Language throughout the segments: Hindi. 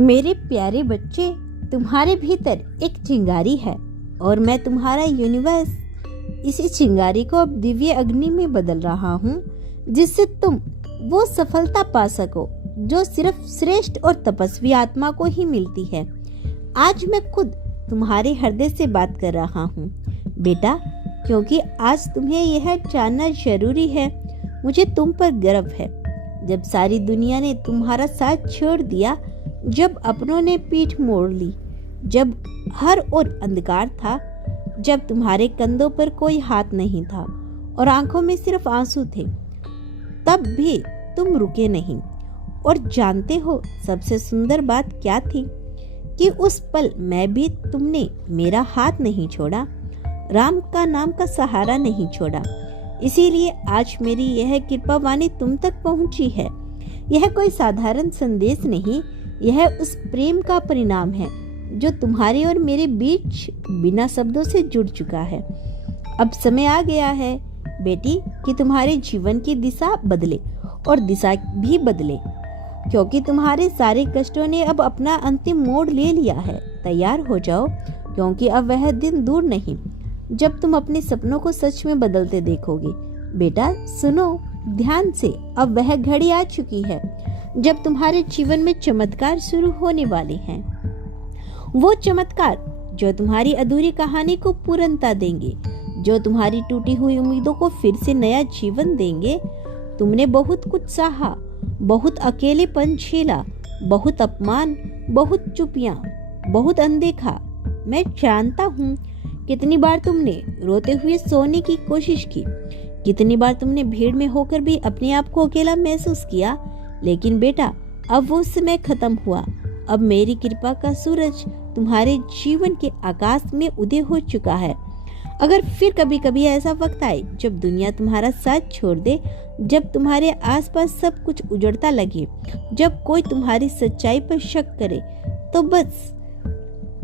मेरे प्यारे बच्चे, तुम्हारे भीतर एक चिंगारी है और मैं तुम्हारा यूनिवर्स इसी चिंगारी को अब दिव्य अग्नि में बदल रहा हूँ, जिससे तुम वो सफलता पा सको जो सिर्फ श्रेष्ठ और तपस्वी आत्मा को ही मिलती है। आज मैं खुद तुम्हारे हृदय से बात कर रहा हूँ बेटा, क्योंकि आज तुम्हें यह जानना जरूरी है। मुझे तुम पर गर्व है। जब सारी दुनिया ने तुम्हारा साथ छोड़ दिया, जब अपनों ने पीठ मोड़ ली, जब हर ओर अंधकार था, जब तुम्हारे कंधों पर कोई हाथ नहीं था और आंखों में सिर्फ आंसू थे, तब भी तुम रुके नहीं। और जानते हो सबसे सुंदर बात क्या थी? कि उस पल मैं भी तुमने मेरा हाथ नहीं छोड़ा, राम का नाम का सहारा नहीं छोड़ा। इसीलिए आज मेरी यह कृपा वाणी तुम तक पहुंची है। यह कोई साधारण संदेश नहीं, यह उस प्रेम का परिणाम है जो तुम्हारे और मेरे बीच बिना शब्दों से जुड़ चुका है। अब समय आ गया है बेटी कि तुम्हारे जीवन की दिशा बदले और दिशा भी बदले, क्योंकि तुम्हारे सारे कष्टों ने अब अपना अंतिम मोड़ ले लिया है। तैयार हो जाओ, क्योंकि अब वह दिन दूर नहीं जब तुम अपने सपनों को सच में बदलते देखोगे। बेटा सुनो ध्यान से, अब वह घड़ी आ चुकी है जब तुम्हारे जीवन में चमत्कार शुरू होने वाले हैं। वो चमत्कार जो तुम्हारी अधूरी कहानी को पूर्णता देंगे, जो तुम्हारी टूटी हुई उम्मीदों को फिर से नया जीवन देंगे। तुमने बहुत कुछ सहा, बहुत अकेलेपन झेला, बहुत अपमान, बहुत चुपियां, बहुत अनदेखा। मैं जानता हूँ कितनी बार तुमने रोते हुए सोने की कोशिश की, कितनी बार तुमने भीड़ में होकर भी अपने आप को अकेला महसूस किया। लेकिन बेटा अब वो समय खत्म हुआ। अब मेरी कृपा का सूरज तुम्हारे जीवन के आकाश में उदय हो चुका है। अगर फिर कभी कभी ऐसा वक्त आए जब दुनिया तुम्हारा साथ छोड़ दे, जब तुम्हारे आसपास सब कुछ उजड़ता लगे, जब कोई तुम्हारी सच्चाई पर शक करे, तो बस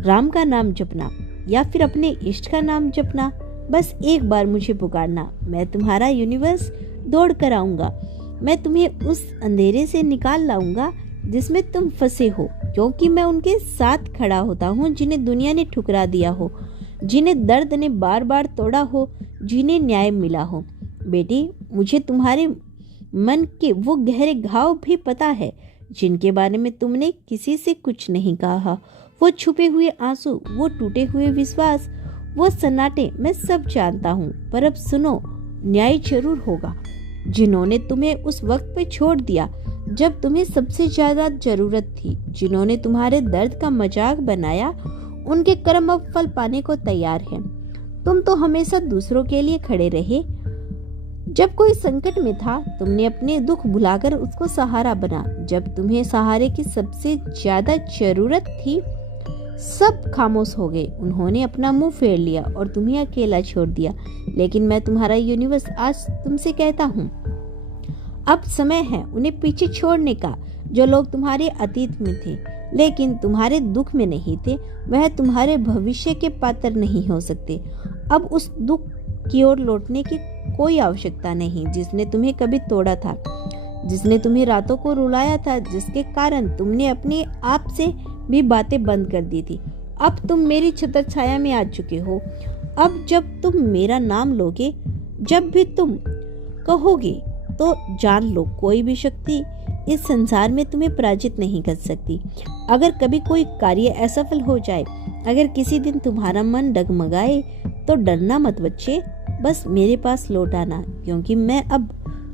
राम का नाम जपना या फिर अपने इष्ट का नाम जपना। बस एक बार मुझे पुकारना, मैं तुम्हारा यूनिवर्स दौड़ कर आऊंगा। मैं तुम्हें उस अंधेरे से निकाल लाऊंगा जिसमें तुम फंसे हो, क्योंकि मैं उनके साथ खड़ा होता हूँ जिन्हें दुनिया ने ठुकरा दिया हो, जिन्हें दर्द ने बार बार तोड़ा हो, जिन्हें न्याय मिला हो। बेटी मुझे तुम्हारे मन के वो गहरे घाव भी पता है जिनके बारे में तुमने किसी से कुछ नहीं कहा। वो छुपे हुए आंसू, वो टूटे हुए विश्वास, वो सन्नाटे, मैं सब जानता हूँ। पर अब सुनो, न्याय जरूर होगा। जिन्होंने तुम्हें उस वक्त पे छोड़ दिया जब तुम्हें सबसे ज्यादा जरूरत थी, जिन्होंने तुम्हारे दर्द का मजाक बनाया, उनके कर्म अब फल पाने को तैयार हैं। तुम तो हमेशा दूसरों के लिए खड़े रहे। जब कोई संकट में था, तुमने अपने दुख भुलाकर उसको सहारा बना। जब तुम्हें सहारे की सबसे ज्यादा जरूरत थी, सब खामोश हो गए। उन्होंने अपना मुंह फेर लिया और तुम्हें अकेला छोड़ दिया। लेकिन मैं तुम्हारा यूनिवर्स आज तुमसे कहता हूँ, अब समय है उन्हें पीछे छोड़ने का। जो लोग तुम्हारे अतीत में थे लेकिन तुम्हारे दुख में नहीं थे, वह तुम्हारे भविष्य के पात्र नहीं हो सकते। अब उस दुख की ओर लौटने की कोई आवश्यकता नहीं जिसने तुम्हें कभी तोड़ा था, जिसने तुम्हें रातों को रुलाया था, जिसके कारण तुमने अपने आप से भी बातें बंद कर दी थी। अब तुम मेरी छत्र छाया में आ चुके हो। अब जब तुम मेरा नाम लोगे, जब भी तुम कहोगे, तो जान लो कोई भी शक्ति इस संसार में तुम्हें पराजित नहीं कर सकती। अगर कभी कोई कार्य असफल हो जाए, अगर किसी दिन तुम्हारा मन डगमगाए, तो डरना मत बच्चे, बस मेरे पास लौट आना, क्योंकि मैं अब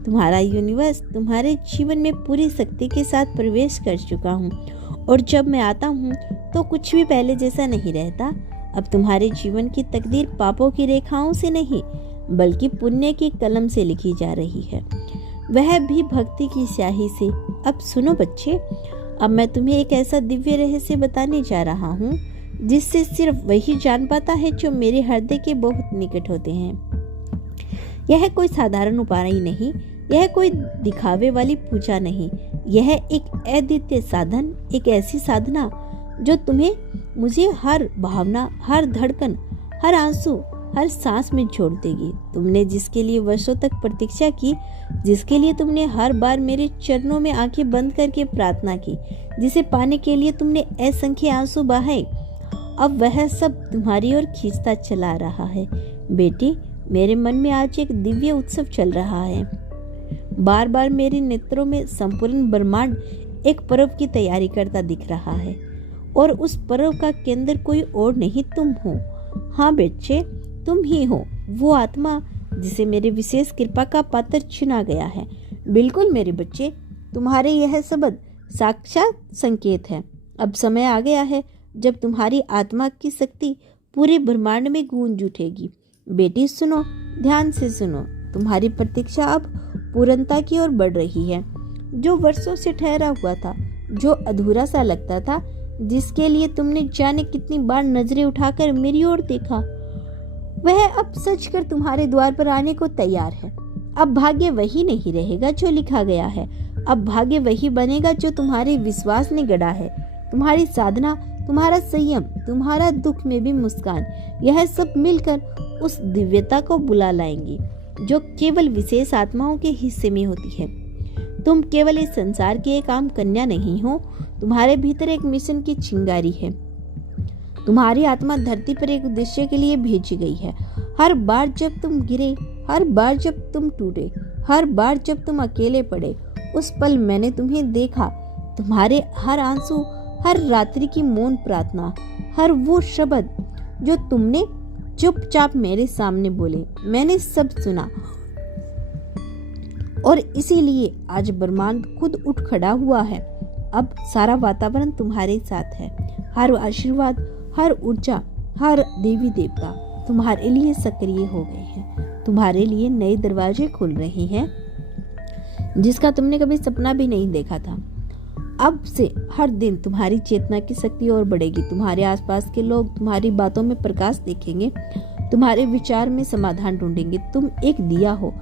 तुम्हारा यूनिवर्स तुम्हारे जीवन में पूरी शक्ति के साथ प्रवेश कर चुका हूँ। और जब मैं आता हूँ तो कुछ भी पहले जैसा नहीं रहता। अब तुम्हारे जीवन की तकदीर पापों की रेखाओं से नहीं, बल्कि पुण्य की कलम से लिखी जा रही है, वह भी भक्ति की स्याही से। अब सुनो बच्चे, अब मैं तुम्हें एक ऐसा दिव्य रहस्य बताने जा रहा हूँ जिससे सिर्फ वही जान पाता है जो मेरे हृदय के बहुत निकट होते हैं। यह कोई साधारण उपाय नहीं, यह कोई दिखावे वाली पूजा नहीं, यह एक अद्वितीय साधन, एक ऐसी साधना जो तुम्हें मुझे हर भावना, हर धड़कन, हर आंसू, हर सांस में छोड़ देगी। तुमने जिसके लिए वर्षों तक प्रतीक्षा की, जिसके लिए तुमने हर बार मेरे चरणों में आंखें बंद करके प्रार्थना की, जिसे पाने के लिए तुमने असंख्य आंसू बहाए, अब वह सब तुम्हारी ओर खींचता चला रहा है। बेटी, मेरे मन में आज एक दिव्य उत्सव चल रहा है। बार बार मेरे नेत्रों में संपूर्ण ब्रह्मांड एक पर्व की तैयारी करता दिख रहा है, और उस पर्व का केंद्र कोई और नहीं, तुम हो। हाँ बच्चे, तुम ही हो वो आत्मा जिसे मेरे विशेष कृपा का पात्र चुना गया है। बिल्कुल मेरे बच्चे, तुम्हारे यह शब्द साक्षात संकेत है। अब समय आ गया है जब तुम्हारी आत्मा की शक्ति पूरे ब्रह्मांड में गूंज उठेगी। बेटी सुनो, ध्यान से सुनो। तुम्हारी प्रतीक्षा अब पूर्णता की ओर बढ़ रही है। जो वर्षों से ठहरा हुआ था, जो अधूरा सा लगता था, जिसके लिए तुमने जाने कितनी बार नजरें उठाकर मेरी ओर देखा, वह अब सच कर तुम्हारे द्वार पर आने को तैयार है। अब भाग्य वही नहीं रहेगा जो लिखा गया है, अब भाग्य वही बनेगा जो तुम्हारे विश्वास ने गढ़ा है। तुम्हारी साधना, तुम्हारा संयम, तुम्हारा दुख में भी मुस्कान, यह सब मिलकर उस दिव्यता को बुला लाएंगी जो केवल विशेष आत्माओं के हिस्से में होती है। तुम केवल इस संसार की एक आम कन्या नहीं हो, तुम्हारे भीतर एक मिशन की चिंगारी है। तुम्हारी आत्मा धरती पर एक उद्देश्य के लिए भेजी गई है। हर बार जब तुम गिरे, हर बार जब तुम टूटे, हर बार जब तुम अकेले पड़े, उस पल मैंने तुम्हें देखा। तुम्हारे हर आंसू, हर रात्रि की मौन प्रार्थना, हर वो शब्द जो तुमने चुपचाप मेरे सामने बोले, मैंने सब सुना। और इसीलिए आज ब्रह्मांड खुद उठ खड़ा हुआ है। अब सारा वातावरण तुम्हारे साथ है। हर आशीर्वाद, हर ऊर्जा, हर देवी देवता तुम्हारे लिए सक्रिय हो गए हैं। तुम्हारे लिए नए दरवाजे खुल रहे हैं जिसका तुमने कभी सपना भी नहीं देखा था। अब से हर दिन तुम्हारी चेतना की शक्ति और बढ़ेगी। तुम्हारे आसपास के लोग तुम्हारी बातों में प्रकाश देखेंगे, तुम्हारे विचार में समाधान ढूंढेंगे। तुम एक दिया हो